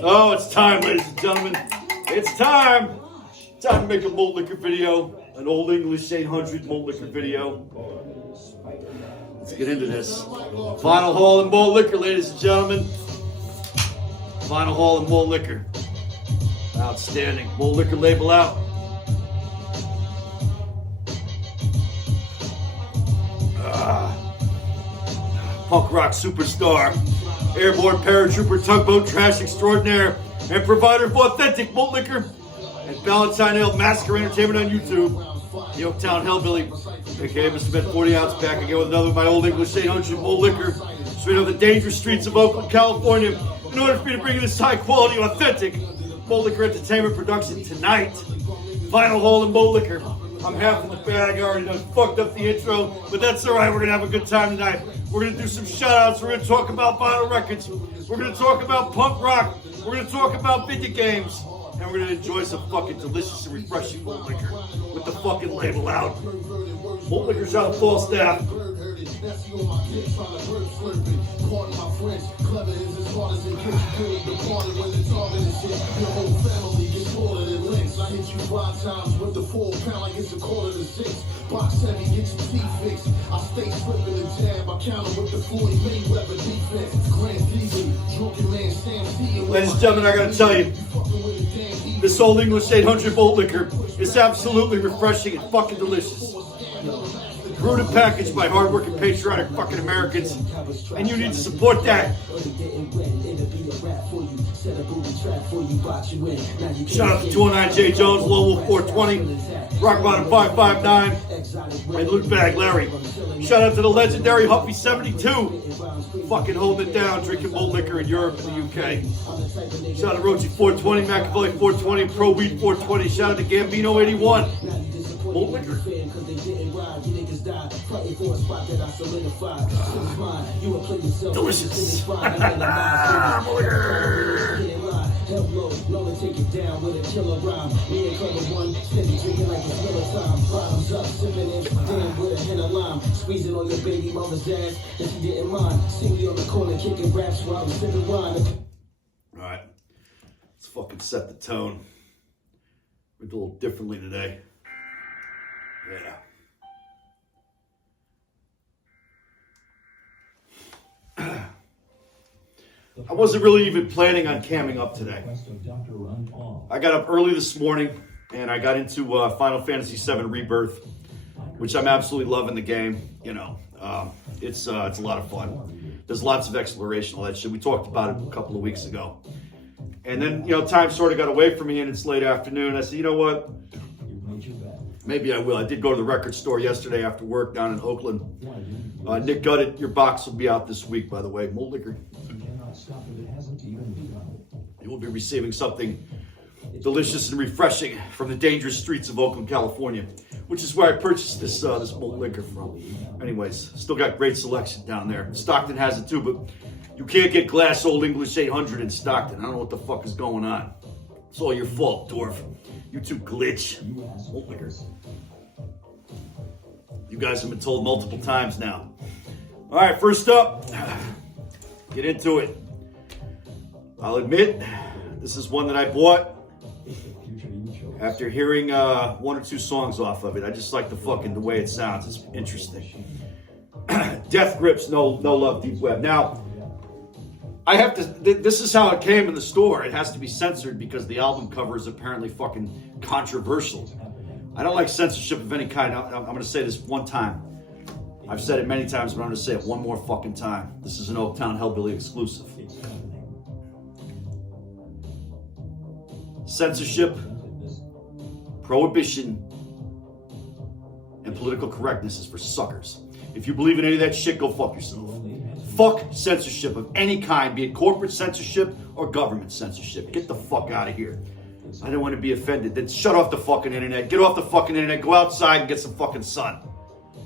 Oh, it's time, ladies and gentlemen. It's time. Time to make a malt liquor video. An Old English 800 malt liquor video. Let's get into this. Final haul in malt liquor, ladies and gentlemen. Final haul in malt liquor. Outstanding. Malt liquor label out. Punk rock superstar, airborne paratrooper, tugboat trash extraordinaire, and provider of authentic malt liquor and Valentine Ale Massacre Entertainment on YouTube. The Oaktown Hellbilly, aka Mr. Bet 40 Ounce, back again with another of my Old English 800 malt liquor, straight off the dangerous streets of Oakland, California. In order for me to bring you this high quality, authentic malt liquor entertainment production tonight. Final haul in malt liquor. I'm half in the bag. I already done fucked up the intro, but that's all right. We're gonna have a good time tonight. We're gonna do some shout-outs. We're gonna talk about vinyl records. We're gonna talk about punk rock. We're gonna talk about video games. And we're gonna enjoy some fucking delicious and refreshing malt liquor with the fucking label out. Malt liquor's out of Falstaff. I hit you 5 times with the 4 pound like it's a quarter to 6. Box heavy, get your teeth fixed. I stay flipping and jab. I counter with the 40 Mayweather defense. Grand Diva, drunken man Sam C. Ladies and gentlemen, I gotta tell you, this Old English 800 malt liquor is absolutely refreshing and fucking delicious. Brewed and packaged by hardworking, patriotic fucking Americans, and you need to support that. Shout out to 209J Jones, Lowell 420, Rock Bottom 559, and Luke Bag Larry. Shout out to the legendary Huffy 72, fucking holding it down, drinking malt liquor in Europe and the UK. Shout out to Rochi 420, Machiavelli 420, Pro Weed 420. Shout out to Gambino 81. Malt liquor. Delicious. Hello, Lola, take it down with a killer rhyme. Me and Clever One, steady drinking like it's Miller time. Bottoms up, sipping in damn with a hint of lime. Squeezing on your baby mama's ass, that she didn't mind. See me on the corner kicking raps while I'm sipping wine. Alright, let's fucking set the tone. We're a little differently today. Yeah. I wasn't really even planning on camming up today. I got up early this morning and I got into Final Fantasy VII Rebirth, which I'm absolutely loving the game. You know, it's a lot of fun. There's lots of exploration, all that shit. We talked about it a couple of weeks ago. And then, you know, time sort of got away from me and it's late afternoon. I said, you know what? Maybe I will. I did go to the record store yesterday after work down in Oakland. Nick Gutted, your box will be out this week, by the way. Malt liquor. You will be receiving something delicious and refreshing from the dangerous streets of Oakland, California, which is where I purchased this malt liquor from. Anyways, still got great selection down there. Stockton has it too, but you can't get glass Old English 800 in Stockton. I don't know what the fuck is going on. It's all your fault, Dwarf. You two glitch. Malt liquor. You guys have been told multiple times now. All right, first up, get into it. I'll admit, this is one that I bought after hearing 1 or 2 songs off of it. I just like the way it sounds. It's interesting. Death Grips, No Love, Deep Web. Now, I have to, this is how it came in the store. It has to be censored because the album cover is apparently fucking controversial. I don't like censorship of any kind. I'm going to say this one time. I've said it many times, but I'm going to say it one more fucking time. This is an Oaktown Hellbilly exclusive. Censorship, prohibition, and political correctness is for suckers. If you believe in any of that shit, go fuck yourself. Fuck censorship of any kind, be it corporate censorship or government censorship. Get the fuck out of here. I don't want to be offended. Then shut off the fucking internet. Get off the fucking internet. Go outside and get some fucking sun.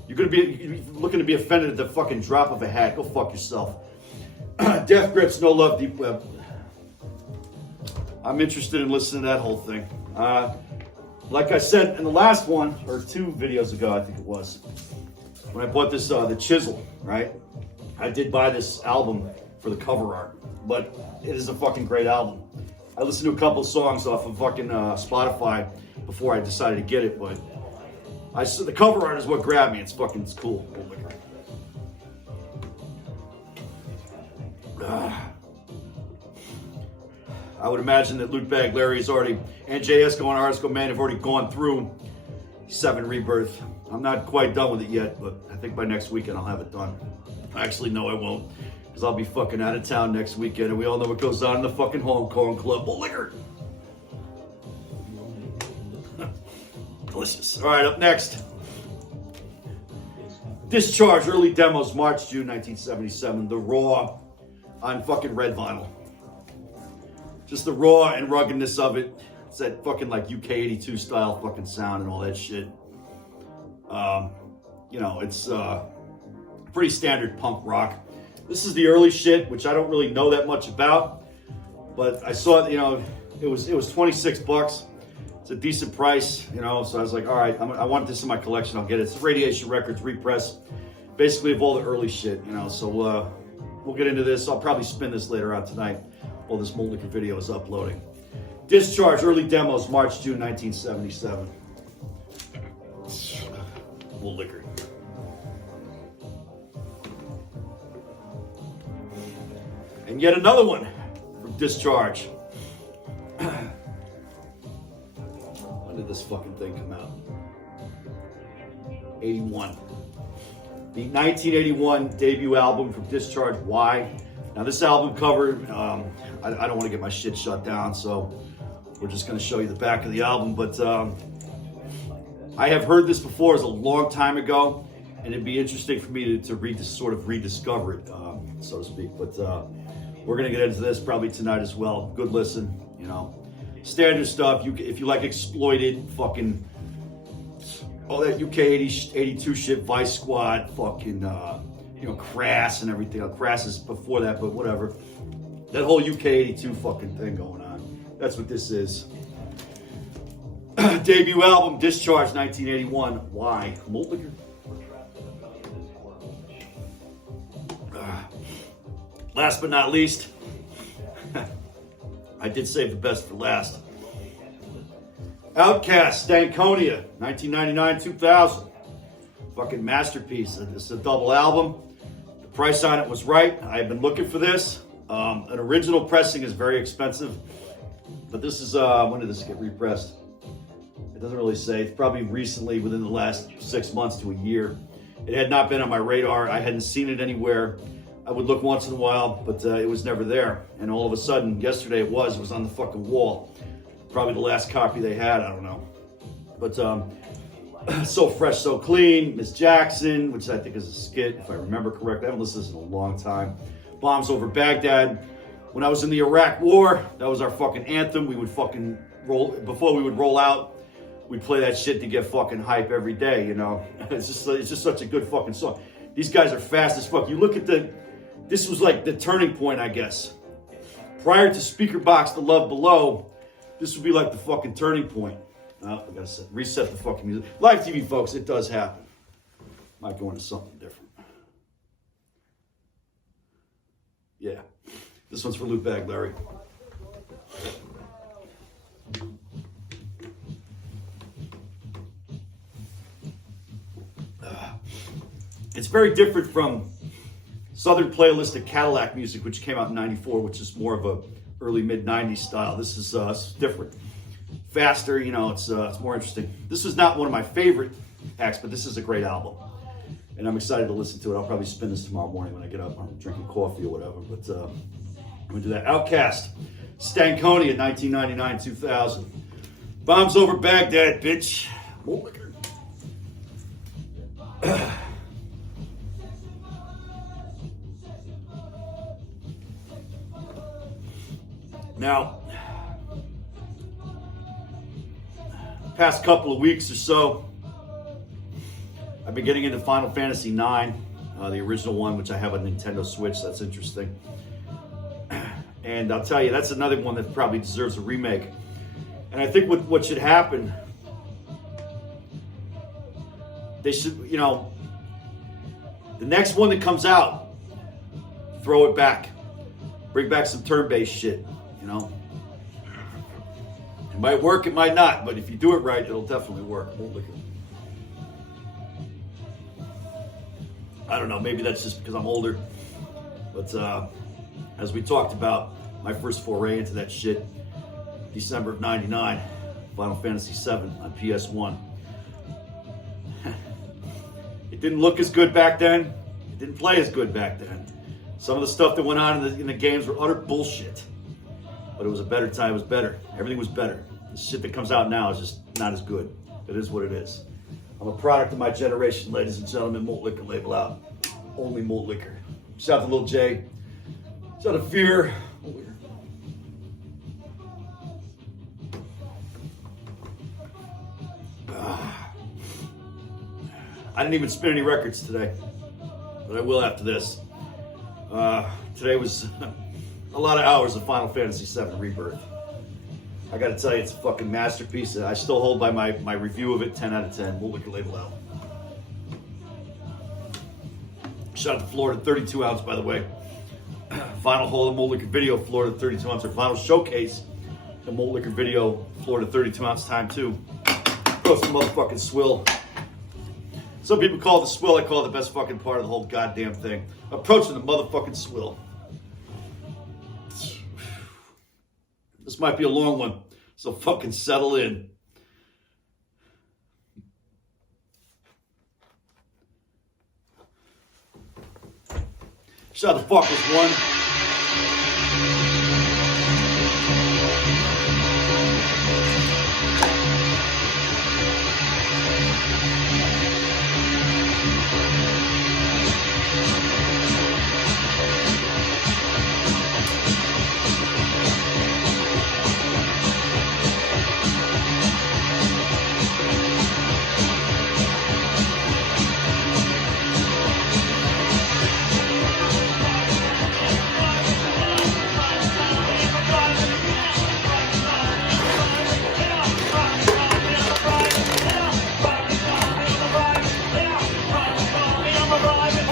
You're looking to be offended at the fucking drop of a hat. Go fuck yourself. Death Grips, No Love, Deep Web. I'm interested in listening to that whole thing. Like I said in the last one, or 2 videos ago, I think it was, when I bought this, the Chisel, right? I did buy this album for the cover art. But it is a fucking great album. I listened to a couple songs off of fucking Spotify before I decided to get it, but the cover art is what grabbed me. It's cool. I would imagine that Loot Bag Larry's already, and JSCO and RSCO Man have already gone through 7 Rebirth. I'm not quite done with it yet, but I think by next weekend I'll have it done. Actually, no, I won't, because I'll be fucking out of town next weekend, and we all know what goes on in the fucking Hong Kong Club. Liquor. Delicious. All right, up next. Discharge, early demos, March, June 1977. The Raw on fucking red vinyl. Just the raw and ruggedness of it. It's that fucking like UK 82 style fucking sound and all that shit. You know, it's pretty standard punk rock. This is the early shit, which I don't really know that much about, but I saw it, you know, it was $26. It's a decent price, you know, so I was like, all right, I want this in my collection, I'll get it. It's Radiation Records repress, basically of all the early shit, you know, so we'll get into this. I'll probably spin this later on tonight while this MALT video is uploading. Discharge, early demos, March, June 1977. Little liquor. And yet another one from Discharge. When did this fucking thing come out? 81. The 1981 debut album from Discharge, Why? Now this album cover, I don't want to get my shit shut down, so we're just going to show you the back of the album, but I have heard this before. It was a long time ago, and it'd be interesting for me to sort of rediscover it, so to speak, but we're going to get into this probably tonight as well. Good listen, you know. Standard stuff. If you like exploited, fucking all that UK 82 shit, Vice Squad, fucking, you know, Crass and everything. Crass is before that, but whatever. That whole UK 82 fucking thing going on. That's what this is. Debut album, Discharge, 1981. Why? MALT liquor. Last but not least, I did save the best for last. OutKast, Stankonia, 1999-2000. Fucking masterpiece. This is a double album. The price on it was right. I've been looking for this. An original pressing is very expensive, but this is, when did this get repressed? It doesn't really say. It's probably recently, within the last 6 months to a year. It had not been on my radar. I hadn't seen it anywhere. I would look once in a while, but it was never there. And all of a sudden, yesterday it was on the fucking wall. Probably the last copy they had, I don't know. But So Fresh, So Clean, Miss Jackson, which I think is a skit, if I remember correctly. I haven't listened to this in a long time. Bombs Over Baghdad. When I was in the Iraq War, that was our fucking anthem. We would fucking roll, before we would roll out, we'd play that shit to get fucking hype every day, you know? It's just such a good fucking song. These guys are fast as fuck. You look at this was like the turning point, I guess. Prior to Speaker Box, The Love Below, this would be like the fucking turning point. I gotta reset the fucking music. Live TV, folks, it does happen. Might go into something different. Yeah. This one's for Loot Bag Larry. It's very different from Southern Playlistic Cadillac Music, which came out in '94, which is more of a early mid-'90s style. This is different. Faster, you know, it's more interesting. This was not one of my favorite acts, but this is a great album. And I'm excited to listen to it. I'll probably spin this tomorrow morning when I get up. I'm drinking coffee or whatever, but I'm gonna do that. OutKast, Stankonia, 1999-2000. Bombs Over Baghdad, bitch. MALT liquor. Now, past couple of weeks or so, I've been getting into Final Fantasy IX, the original one, which I have on Nintendo Switch. That's interesting. And I'll tell you, that's another one that probably deserves a remake. And I think what should happen, they should, you know, the next one that comes out, throw it back. Bring back some turn-based shit, you know. It might work, it might not, but if you do it right, it'll definitely work. Malt liquor. I don't know, maybe that's just because I'm older. But as we talked about, my first foray into that shit, December of '99, Final Fantasy VII on PS1. It didn't look as good back then. It didn't play as good back then. Some of the stuff that went on in the games were utter bullshit. But it was a better time. It was better. Everything was better. The shit that comes out now is just not as good. It is what it is. I'm a product of my generation, ladies and gentlemen. Malt liquor label out. Only malt liquor. Shout out to Lil J. Shout out to Fear. I didn't even spin any records today, but I will after this. Today was a lot of hours of Final Fantasy VII Rebirth. I gotta tell you, it's a fucking masterpiece. I still hold by my review of it, 10 out of 10. Malt liquor label out. Shout out to Florida 32 ounce, by the way. Final hole of Malt liquor video, Florida 32 ounce. Or final showcase, the Malt liquor video, Florida 32 ounce time too. Throw some motherfucking swill. Some people call it the swill. I call it the best fucking part of the whole goddamn thing. Approaching the motherfucking swill. This might be a long one, so fucking settle in. Shout out to Fuckers 1.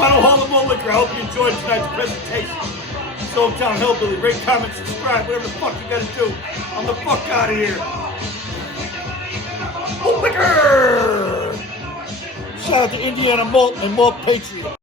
Final Hall of Malt Liquor. I hope you enjoyed tonight's presentation. Hometown Hillbilly. Rate, comment, subscribe, whatever the fuck you gotta do. I'm the fuck out of here. Malt Liquor! Shout out to Indiana Malt and Malt Patriot.